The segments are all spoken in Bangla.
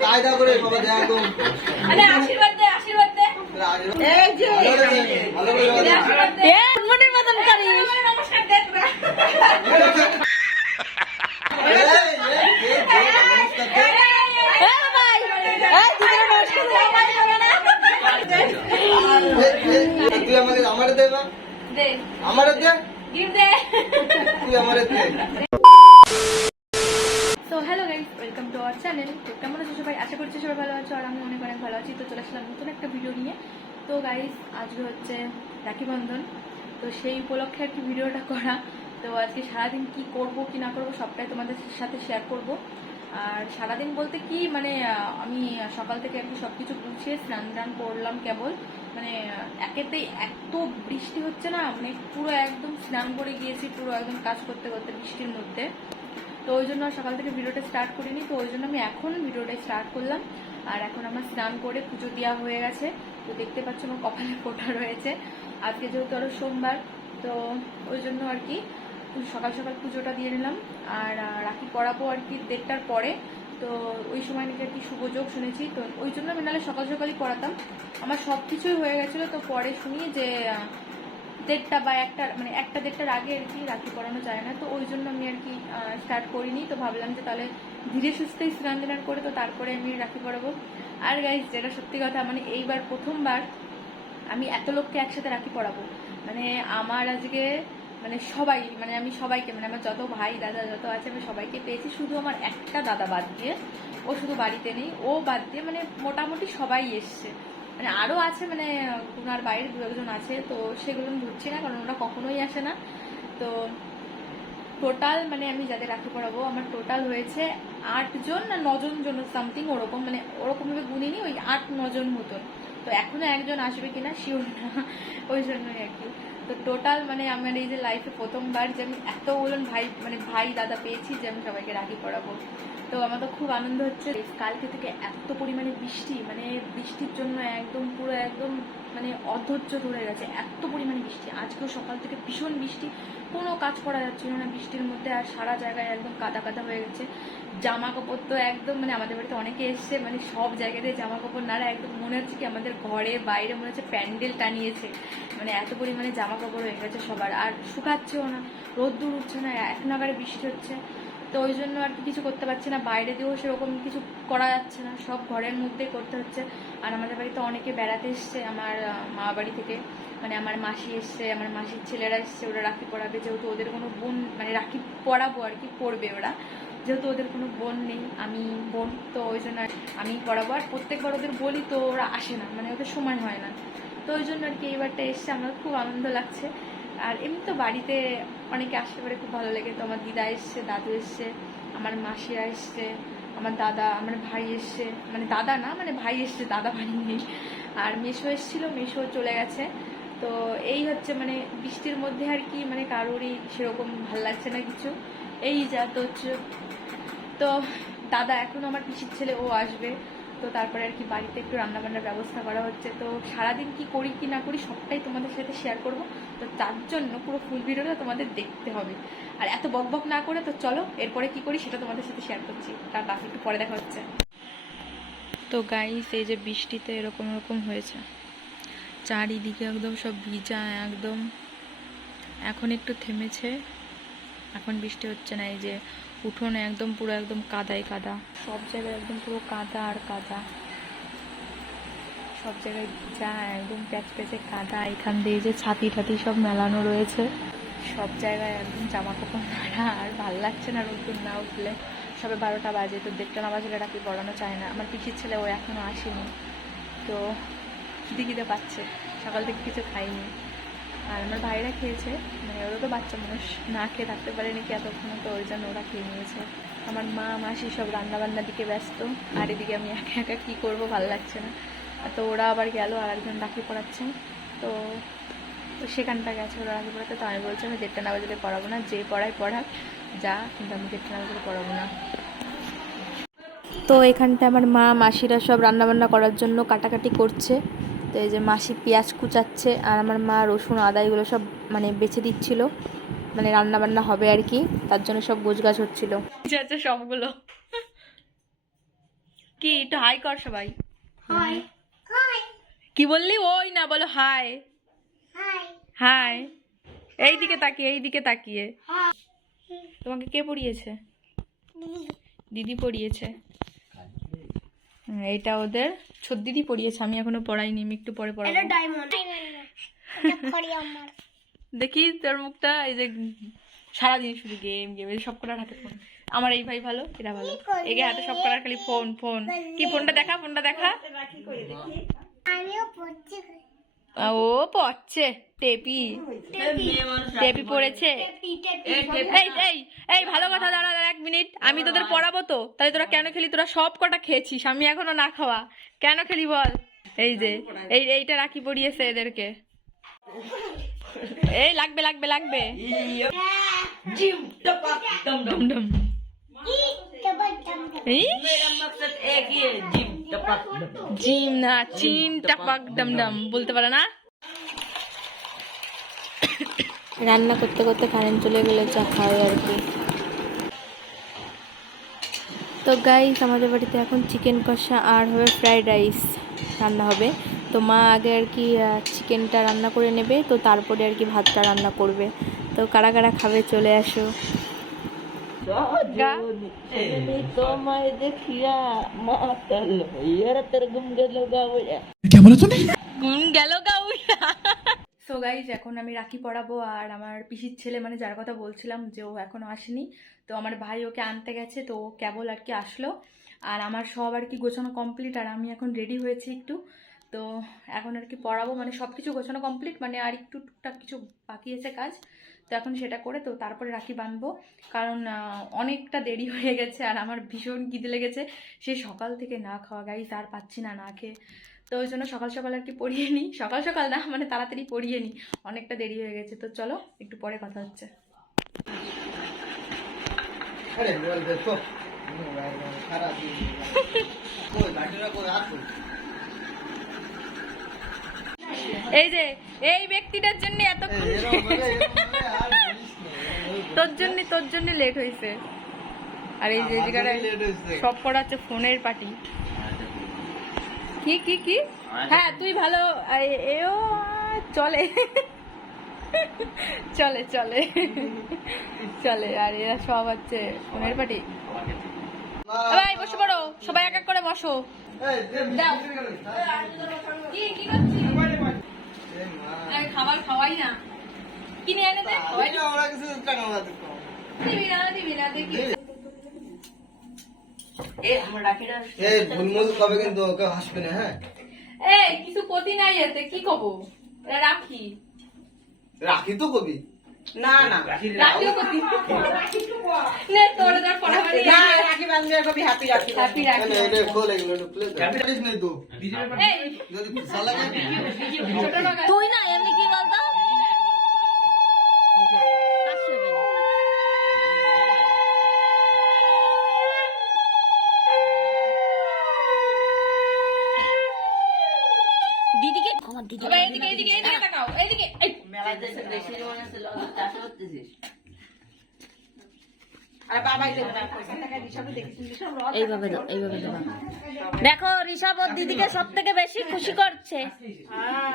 কায়দা করে বাবা দেখো আশীর্বাদ দে আশীর্বাদ দে মনের মতন করিস নমস্কার তুই আমাকে আমারে দে আমারে দে তুই আমারে দে তো hello welcome to our channel তো কেমন আছো সবাই আশা করছি সবাই ভালো আছো আর আমি অনেক অনেক ভালো আছি তো চলে আসলাম নতুন একটা ভিডিও নিয়ে তো আজকে হচ্ছে রাখি বন্ধন তো সেই উপলক্ষে আর কি ভিডিওটা করা তো আজকে সারাদিন কি করব কি না করব সবটাই তোমাদের সাথে শেয়ার করব আর সারাদিন বলতে কি মানে আমি সকাল থেকে কি সব কিছু গুছিয়ে স্নান টান করলাম কেবল। মানে একেতেই এত বৃষ্টি হচ্ছে না মানে পুরো একদম স্নান করে গিয়েছি, পুরো একদম কাজ করতে করতে বৃষ্টির মধ্যে। তো ওই জন্য সকাল থেকে ভিডিওটা স্টার্ট করিনি, তো ওই জন্য আমি এখন ভিডিওটা স্টার্ট করলাম। আর এখন আমার স্নান করে পুজো দেওয়া হয়ে গেছে। তো দেখতে পাচ্ছ আমার কপালে ফোটা রয়েছে। আজকে যেহেতু আরও সোমবার, তো ওই জন্য আর কি, সকাল সকাল পুজোটা দিয়ে নিলাম। আর রাখি পড়াবো আর কি দেড়টার পরে। তো ওই সময় নাকি আর কি শুভযোগ শুনেছি। তো ওই জন্য আমি নাহলে সকাল সকালই পড়াতাম। আমার সব কিছুই হয়ে গেছিল তো পরে শুনি যে দেড়টা বা একটা মানে একটা দেড়টার আগে আর কি রাখি পড়ানো যায় না। তো ওই জন্য আমি আর কি স্টার্ট করিনি। তো ভাবলাম যে তাহলে ধীরে সুস্থেই স্নান টান করে তো তারপরে আমি রাখি পড়াবো আর গাইজ যেটা সত্যি কথা মানে এইবার প্রথমবার আমি এত লোককে একসাথে রাখি পড়াবো মানে আমার আজকে মানে সবাই মানে আমি সবাইকে মানে আমার যত ভাই, দাদা যত আছে, আমি সবাইকে পেয়েছি। শুধু আমার একটা দাদা বাদ দিয়ে, ও শুধু বাড়িতে নেই, ও বাদ দিয়ে মানে মোটামুটি সবাই এসছে। মানে আরও আছে মানে ওনার বাইরে দু একজন আছে, তো সেগুলো আমি না, কারণ ওরা কখনোই আসে না। তো টোটাল মানে আমি যাদের রাখি পড়াবো, আমার টোটাল হয়েছে আটজন না নজন জন সামথিং ওরকম মানে ওরকমভাবে গুনিনি ওই আট নজন মতন। তো এখনও একজন আসবে কিনা শিওর না। ওই জন্যই আর কি। তো টোটাল মানে আমার এই যে লাইফে প্রথমবার যে আমি এত বলুন ভাই মানে ভাই, দাদা পেয়েছি যে আমি সবাইকে রাখি পড়াবো তো আমার তো খুব আনন্দ হচ্ছে। কালকে থেকে এত পরিমাণে বৃষ্টি মানে বৃষ্টির জন্য একদম পুরো একদম মানে অধৈর্য ধরে গেছে। এত পরিমাণে বৃষ্টি। আজকেও সকাল থেকে ভীষণ বৃষ্টি। কোনো কাজ করা যাচ্ছিল না বৃষ্টির মধ্যে আর সারা জায়গায় একদম কাদা কাদা হয়ে গেছে। জামা কাপড় তো একদম মানে আমাদের বাড়িতে অনেকে এসছে মানে সব জায়গাতে জামা কাপড় নাড়া একদম মনে হচ্ছে কি আমাদের ঘরে বাইরে মনে হচ্ছে প্যান্ডেল টানিয়েছে। মানে এত পরিমাণে জামা কাপড় হয়ে গেছে সবার। আর শুকাচ্ছেও না, রোদ্দুর উঠছে না, এক নাগারে বৃষ্টি হচ্ছে। তো ওই জন্য আর কি কিছু করতে পারছি না। বাইরে দিয়েও সেরকম কিছু করা যাচ্ছে না। সব ঘরের মধ্যেই করতে হচ্ছে। আর আমাদের বাড়িতে অনেকে বেড়াতে এসছে। আমার মা বাড়ি থেকে। মানে আমার মাসি এসছে, আমার মাসির ছেলেরা এসছে। ওরা রাখি পড়াবে যেহেতু ওদের কোনো বোন মানে রাখি পড়াবো আর কি পড়বে ওরা। যেহেতু ওদের কোনো বোন নেই, আমি বোন, তো ওই জন্য আমি পড়াবো আর প্রত্যেকবার ওদের বলি তো ওরা আসে না। মানে ওদের সময় হয় না। তো ওই জন্য আর কি এইবারটা এসছে। আমার খুব আনন্দ লাগছে। আর এমনি তো বাড়িতে অনেকে আসতে পারে খুব ভালো লাগে। তো আমার দিদা এসছে, দাদু এসছে, আমার মাসিরা এসছে, আমার দাদা, আমার ভাই এসছে মানে দাদা না মানে ভাই এসছে, দাদা ভাই নেই। আর মেশো এসছিল মেশো চলে গেছে। তো এই হচ্ছে মানে বৃষ্টির মধ্যে আর কি মানে কারোরই সেরকম ভালো লাগছে না কিছু। এই যা, তো হচ্ছে তো দাদা এখন আমার পিসির ছেলে, ও আসবে। তো তারপরে আর কি বাড়িতে একটু রান্নাবান্নার ব্যবস্থা করা হচ্ছে। তো সারাদিন কি করি কি না করি সবটাই তোমাদের সাথে শেয়ার করব। তো তার জন্য পুরো ফুল ভিডিওটা তোমাদের দেখতে হবে। আর এত বক বক না করে তো চলো, এরপরে কি করি সেটা তোমাদের সাথে শেয়ার করছি। তার বাকি একটু পরে দেখা হচ্ছে। তো গাইস এই যে বৃষ্টিতে এরকম এরকম হয়েছে। চারিদিকে একদম সব ভিজা, একদম। এখন একটু থেমেছে। এখন বৃষ্টি হচ্ছে না, এই যে উঠোনে একদম পুরো একদম কাদায় কাদা। সব জায়গায় একদম পুরো কাদা আর কাদা। সব জায়গায় যা একদম প্যাচ প্যাচে কাদা, এখান দিয়ে যে ছাতি ঠাতি সব মেলানো রয়েছে। সব জায়গায় একদম জামা কাপড় নাড়া আর ভালো লাগছে না রোদ্দুর না উঠলে। সবে বারোটা বাজে, তো দেড়টা না বাজলে রাখি পড়ানো চায় না। আমার পিসির ছেলে ও এখনও আসেনি। তো দিদিতে পাচ্ছে। সকাল থেকে কিছু খাইনি। আর আমার ভাইরা খেয়েছে। মানে ওরা তো বাচ্চা মানুষ, না খেয়ে থাকতে পারেনি কি এতক্ষণ তো ওই জন্য ওরা খেয়ে নিয়েছে। আমার মা, মাসি সব রান্না বান্নার দিকে ব্যস্ত, আর এদিকে আমি একা একা কী করব ভালো লাগছে না। তো ওরা আবার গেল, আর একজন রাখি পড়াচ্ছে। তো তো সেখানটা গেছে ওরা রাখি পড়াতে। তো আমি বলছি, আমি দেড়টা না বাজলে পড়াবো না, যে পড়ায় পড়াক, যা, কিন্তু আমি দেড়টা না বাজলে পড়াবো না। তো এখানটা আমার মা, মাসিরা সব রান্নাবান্না করার জন্য কাটাকাটি করছে। তো এই যে মাসি পেঁয়াজ কুচাচ্ছে আর আমার মা রসুন আদা এগুলো সব মানে বেছে দিচ্ছিল। মানে রান্না বান্না হবে আর কি তার জন্য সব গোছ গাছ হচ্ছিল সবগুলো। কি একটু হাই কর সবাই। কি বললি? ওই না বলো হাই হাই এই দিকে তাকিয়ে এই দিকে তাকিয়ে তোমাকে কে পড়িয়েছে? দিদি পড়িয়েছে। এইটা ওদের ছোট দিদি পড়িয়েছে আমি এখনও পড়াইনি আমি একটু পরে পড়াবো। দেখি তোর মুখটা এই যে সারাদিন শুধু গেম গেম সব করার হাতে ফোন আমার এই ভাই ভালো এটা ভালো। এগে হাতে সব করার খালি ফোন ফোন কি ফোনটা দেখা ফোনটা দেখা? আ, ও পড়ছে। টেপি। টেপি। পড়েছে। এই এই এই ভালো কথা দাঁড়া দাঁড়া এক মিনিট। আমি তোদের পড়াবো তো? তাহলে তোরা কেন খেলি? তোরা সব কটা খেয়েছিস। আমি এখনও না খাওয়া। কেন খেলি বল? এই যে এই এইটা রাখি পড়িয়েছে এদেরকে। এই লাগবে লাগবে লাগবে। এই? জিম না চিম টাপাক ডম ডম বলতে পারে না? রান্না করতে করতে কারেন্ট চলে গেলে চা খাওয়াই আর কি। তো গাইস আমাদের বাড়িতে এখন চিকেন কষা আর হবে ফ্রাইড রাইস রান্না হবে। তো মা আগে আর কি চিকেনটা রান্না করে নেবে তো তারপরে আর কি ভাতটা রান্না করবে। তো কারা কারা খাবে চলে আসো। গা তোমায় দেখিয়া মাতাল হইয়ার তোর গুম গেল গাউয়া। গাইজ এখন আমি রাখি পড়াবো আর আমার পিসির ছেলে মানে যার কথা বলছিলাম যে ও এখনও আসেনি তো আমার ভাই ওকে আনতে গেছে তো ও কেবল আর কি আসলো। আর আমার সব আর কি গোছানো কমপ্লিট আর আমি এখন রেডি হয়েছি একটু। তো এখন আর কি পড়াবো মানে সব কিছু গোছানো কমপ্লিট মানে আর একটু টুকটাক কিছু বাকি আছে কাজ। তো এখন সেটা করে তো তারপরে রাখি বাঁধবো। কারণ অনেকটা দেরি হয়ে গেছে আর আমার ভীষণ খিদে লেগেছে। সেই সকাল থেকে না খাওয়া গাইজ আর পাচ্ছি না না খেয়ে। তো ওই জন্য সকাল সকাল আর কি পড়িয়ে নিই। সকাল সকাল না মানে তাড়াতাড়ি পড়িয়ে নিই। অনেকটা দেরি হয়ে গেছে। তো চলো একটু পরে কথা হচ্ছে। আরে বল বে এই যে এই ব্যক্তিটার জন্য এতক্ষণ তোর জন্য তোর জন্য লেট হয়েছে আর এই যে। সব পড়াচ্ছে ফোনের পার্টি কি কি কি? হ্যাঁ তুই ভালো এ- এও চলে। চলে চলে। চলে আর এরা সব হচ্ছে ফোনের পার্টি ভাই বসে পড়ো। সবাই এক এক করে বসো। দাও। কি কি করছিস? এ খাবার খাওয়াই না। কিনে এনে দে খাওয়াই এটা ওরা কিছু কেন দিবি না দিবি না দেখি। এ আমার রাখিটা এই ভুলমুল কবে কিন্তু ওকে হাসবে না হ্যাঁ? এই কিছু ক্ষতি নাই এতে কি কব? রাখি। রাখি তো কবি। না না। রাখিও ক্ষতি নে তোর ধর পড়াবাড়ি না রাখি বান্ধবী কবি হ্যাপি রাখি। হ্যাপি রাখি। এটা খোল এগুলো একটু প্লে জানিস নাই তো? যদি খুশা লাগে। ছোট টাকা তুই না এমনি কি বলতো? কাশি হবে না। দিদিকে আমার দিদি এবার এইদিকে এইদিকে এইদিকে তাকাও। এইদিকে এই। মেলায় মনে চাষ করতেছিস এইভাবে এইভাবে দাও দেখো ঋষভ ওর দিদিকে সব থেকে বেশি খুশি করছে হ্যাঁ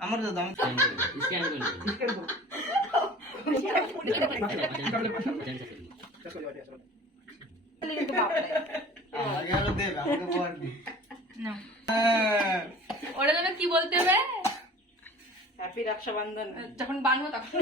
আমার তো দাম দেবে আমাকে না। হ্যাঁ। ওটা যেন কি বলতে হবে হ্যাপি রক্ষাবন্ধন। যখন বানবো তখন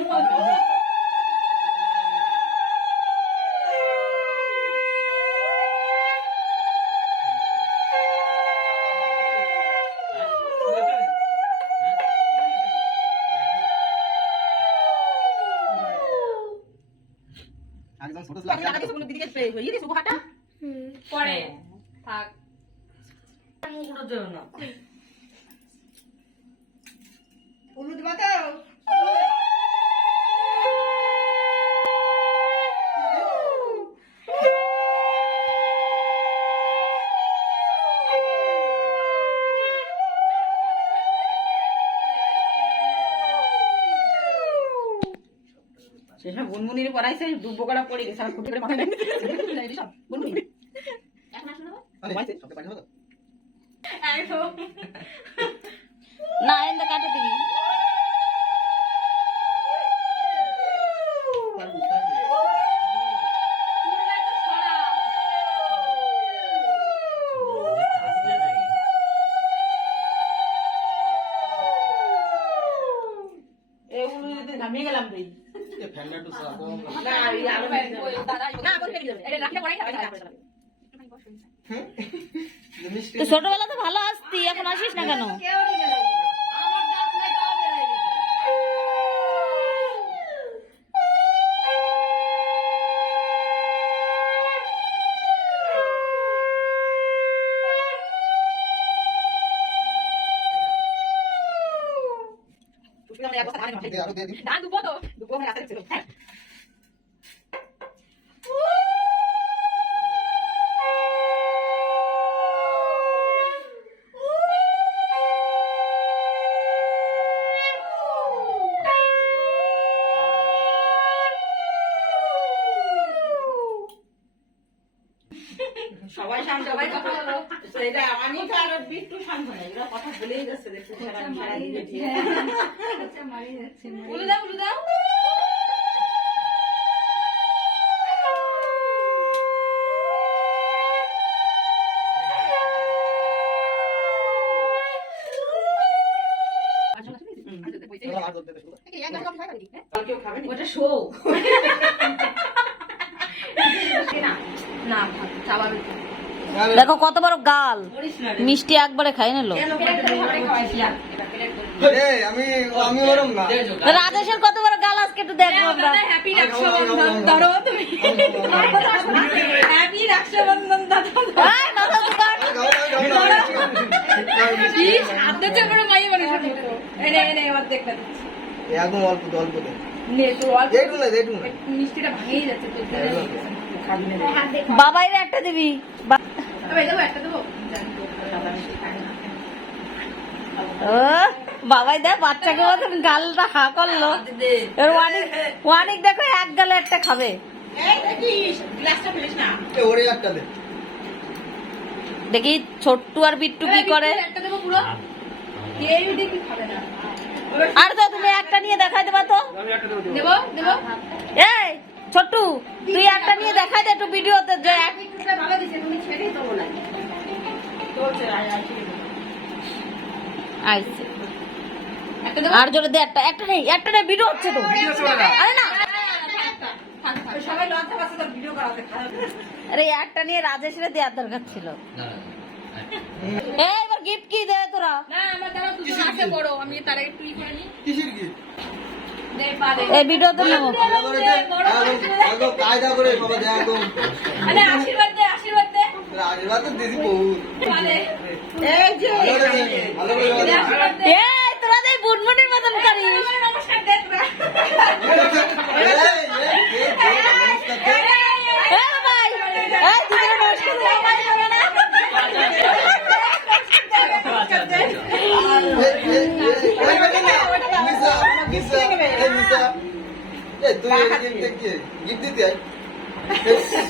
একদম ছোট কোনো দিদিকে হই রে পরে। বুনবুনির পড়াইছে দুব্বো করা পড়ে গেছে আমার ফুটে করে সব বুনবুনি আরে, সবটা পাঠাবো তো? না এনে কাটে দিবি। এগুলো যদি নামিয়ে গেলাম তুই এ, ফ্যানটা একটু চালাবো। না। এই আলো না বলে ফেলে দিবে। এটা রাখলে পড়াই খাবে মিষ্টি তো ভালো আসতি এখন আসিস না কেন? দে, আরও দিই। ধান দুব্বো তো দুব্বো আমরা রাস্তায় ছিল হ্যাঁ সবাই শান্ত সবাই কথা বলো সেটা আমি তো আর বিট্টু শান্ত এরা কথা বলেই যাচ্ছে দেখছি সারা দিয়ে আর ধরতে দে, শুধু। ওটা শো না। দেখো কত বড় গাল। মিষ্টি একবারে খাই নিলো এই, আমি আমি ওরম না। রাজেশের কত বড় গাল আজকে একটু দেখব আমরা। হ্যাপি। ধরো তুমি। হ্যাপি এনে এনে এবার দেখতে দিচ্ছি। একদম অল্প অল্প দে। নে তো অল্প এইটুকু না, এইটুকু না। মিষ্টিটা ভাঙেই যাচ্ছে তো বাবাইরে একটা দিবি। তবে দেবো একটা দেবো। ও, বাবাই দেখ বাচ্চাকে মতন গালটা হা করল। এবার ওয়ানিক ওয়ানিক দেখো এক গালে একটা খাবে। এই দেখিস গ্লাসটা ফেলিস না। এ, ওরে একটা দে। দেখি ছোট্টু আর বিট্টু কি করে? একটা দেবো পুরো। আর তো তুমি একটা নিয়ে দেখাই দেবা তো। দেবো। দেবো? এই ছোট্টু তুই একটা নিয়ে দেখাই দে একটু ভিডিওতে যে এক- ভালো দিছে তুমি ছেড়েই তো বলা চলছে আয় আয় ঠিক আছে। আইছে আর জোরে দে একটা একটা নেই একটা নেই ভিডিও হচ্ছে তো। আরে না। সবাই লজ্জা পাচ্ছে তোর ভিডিও করাতে। খারাপ আরে একটা নিয়ে রাজেশের দেওয়ার দরকার ছিল। এই এবার গিফট কি দে তোরা না আমার দ্বারা দুটো আছে বড় আমি তার একটু ই করে নিই কিসের কি? দে পা দে এই ভিডিওতে নেব ভালো করে দে। একদম- একদম কায়দা করে বাবা দে, একদম। আরে আশীর্বাদ দে আশীর্বাদ দে আশীর্বাদ তো দিছি বহুত। এই যে ভালো করে দে, ভালো করে দে দে। আশীর্বাদ দে এই তোরা দেখ বুনবুনির মতন করিস নমস্কার দে তোরা এই, এই, এই, এই, এই, নমস্কার দে। এই ভাই এই দিদিরা নমস্কার দে। এই, এই, এই, এই, বেটা না, মিসা, মিসা, এই মিসা। এই, তুই এই gift কি? gift দিতে আয়। এই, থ্যাংক ইউ দে কি দিবি দে বলো একটা গিফট কিনে নিও এই যে gift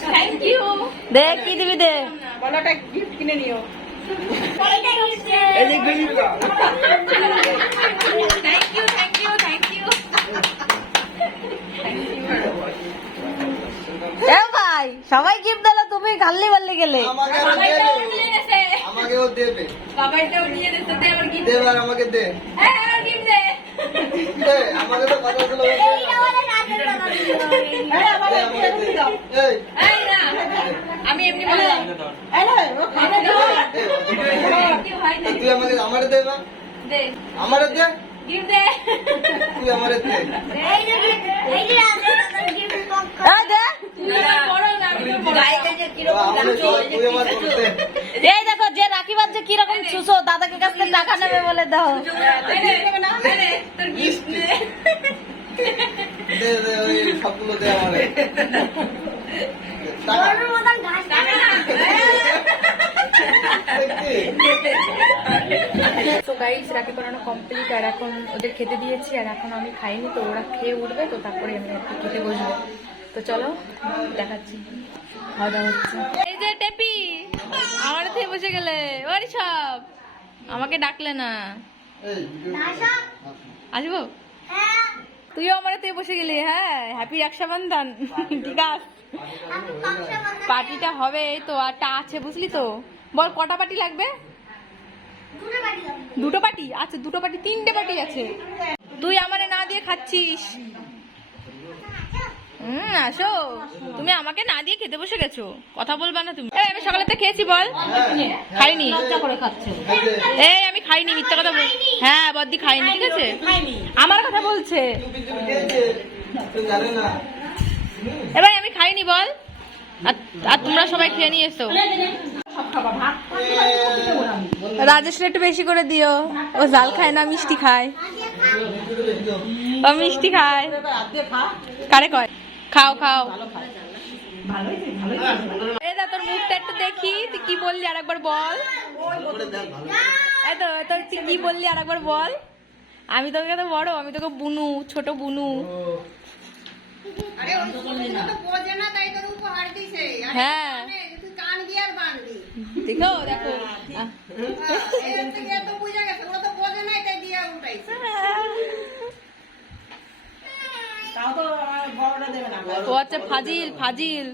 থ্যাংক ইউ এ ভাই সবাই গিফট দিলে তুমি গাল্লি বাল্লি গেলে আমাকে আরও বাবাইটাও দেবে। নিয়ে নেছে আমাকেও নিয়ে আমার গিফট দে এবার আমাকে দে। হ্যাঁ আমার গিফট দে। দে, আমাকে তো কথা আমাকে। এই, এই না আমি এমনি বললাম। এই না, ও খাবে না। তুই আমাকে আমারে দে দে। আমারে দে। গিফট দে। তুই আমারে দে। এই দে। তুই আমার বড় না আমি তোর বড় আমারে সবাই তুই আমার বলতে। দে এই দেখো বাজছে কীরকম সুসো দাদাকে কাছ থেকে টাকা নেবে বলে দাও। সবগুলো দে আমারে? তো গাইস রাখি করানো কমপ্লিট আর এখন ওদের খেতে দিয়েছি আর এখন আমি খাইনি তো ওরা খেয়ে উঠবে তো তারপরে আমি একটু খেতে বসবো। তো চলো দেখাচ্ছি। খাওয়া দাওয়া হচ্ছে। এই যে টেপি আমার থেকে বসে গেলে। ওরে সব। আমাকে ডাকলে না। এই আসব? তুইও আমার থেকে বসে গেলি হ্যাঁ? হ্যাপি রক্ষাবন্ধন ঠিক আছে। পার্টিটা হবে এই তো আরটা আছে বুঝলি তো। বল কটা পার্টি লাগবে। দুটো পার্টি? আচ্ছা দুটো পার্টি তিনটে পার্টি আছে। তুই আমারে না দিয়ে খাচ্ছিস। হুম আসো। তুমি আমাকে না দিয়ে খেতে বসে গেছো। কথা বলবা না তুমি। এই, আমি সকালে তো খেয়েছি বল। খাইনি। এই আমি খাইনি মিথ্যা কথা বল হ্যাঁ বদ্দি খাইনি ঠিক আছে? আমার কথা বলছে। এবার আমি খাইনি বল। আর আর তোমরা সবাই খেয়ে নিয়ে এসো। রাজেশের একটু বেশি করে দিও। ও জাল খায় না মিষ্টি খায়। ও মিষ্টি খায়। কারে কয়? খাও খাও। এই দা তোর মুখটা একটু দেখি তুই কি বললি আরেকবার বল। করে দেখ তো তোর তুই কি বললি আরেকবার বল। আমি তোকে তো বড় আমি তোকে বুনু ছোট বুনু। আরে ওই ছোটগুলো তো বোঝে না তাই তোর উপহার দিছে আরে হ্যাঁ জানে যে তুই কান দিয়ে আর বাঁধবি দেখো দেখো হ্যাঁ, এর থেকে এত বুঝে গেছে ওরা তো বোঝে না তাই দিয়ে উঠাইছে তাও তো আমার বড়টা দেবে না ও হচ্ছে ফাজিল ফাজিল।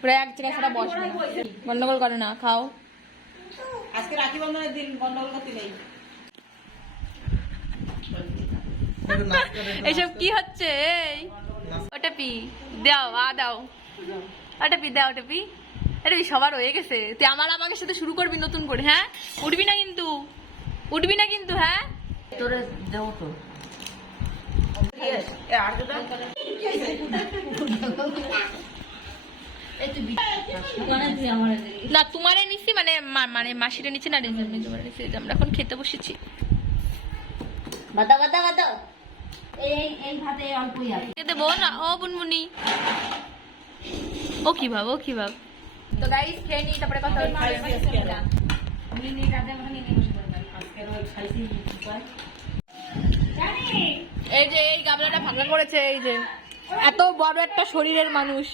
পুরো এক জায়গায় সেটা বসবে গন্ডগোল করে না খাও। আজকে রাখি বন্ধনের দিন গন্ডগোল করতে নেই। একটু এইসব কি হচ্ছে এই? ওটা পি দাও আ দাও। ওটা পি দাও ওটা পি এটা পি সবার হয়ে গেছে। তুই আমার আমাকে সাথে শুরু করবি নতুন করে হ্যাঁ? উঠবি না কিন্তু। উঠবি না কিন্তু হ্যাঁ? তোরে দেবো তো। না তোমারে নিচ্ছি মানে মানে মাসিটা নিচ্ছে না রেজাল্ট আমরা এখন খেতে বসেছি। বাদা বাদা বাদা। এই এই ভাতে অল্পই আছে। খেতে বল না ও বুনবুনি। ও কি ভাব ও কি ভাব। তো গাইস খেয়ে নি তারপরে কথা এই যে, এই গামলাটা ভাঙা করেছে, এই যে। এত বড় একটা শরীরের মানুষ।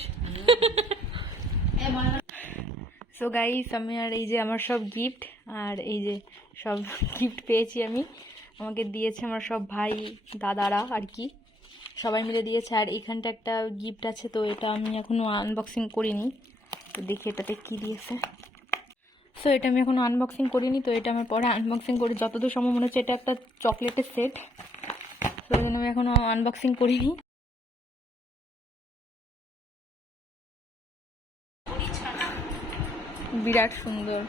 সো গাইস আমি আর এই যে আমার সব গিফট আর এই যে সব গিফট পেয়েছি আমি। আমাকে দিয়েছে আমার সব ভাই, দাদারা আর কি। সবাই মিলে দিয়েছে, আর এখানটা একটা গিফট আছে, তো এটা আমি এখনও আনবক্সিং করিনি। তো দেখি এটাতে কি দিয়েছে। সো এটা আমি এখনও আনবক্সিং করিনি, তো এটা আমার পরে আনবক্সিং করি। যতদূর সম্ভব মনে হচ্ছে এটা একটা চকলেটের সেট তো এই জন্য আমি এখনও আনবক্সিং করিনি। বিরাট সুন্দর।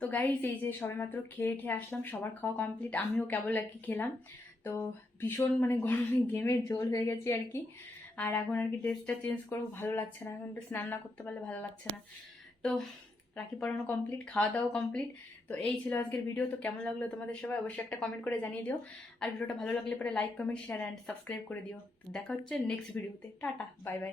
তো গাইজ এই যে সবেমাত্র খেয়ে খেয়ে আসলাম, সবার খাওয়া কমপ্লিট আমিও কেবল আর কি খেলাম। তো ভীষণ মানে গরমে গেমে জোল হয়ে গেছে আর কি। আর এখন আর কি ড্রেসটা চেঞ্জ করব, ভালো লাগছে না। এখন একটু স্নান না করতে পারলে ভালো লাগছে না। তো রাখি পড়ানো কমপ্লিট খাওয়া দাওয়া কমপ্লিট তো এই ছিল আজকের ভিডিও তো কেমন লাগল তোমাদের সবাই অবশ্যই একটা কমেন্ট করে জানিয়ে দিও। আর ভিডিওটা ভালো লাগলে পরে like comment share and subscribe করে দিও। দেখা হচ্ছে নেক্সট ভিডিওতে টাটা বাই বাই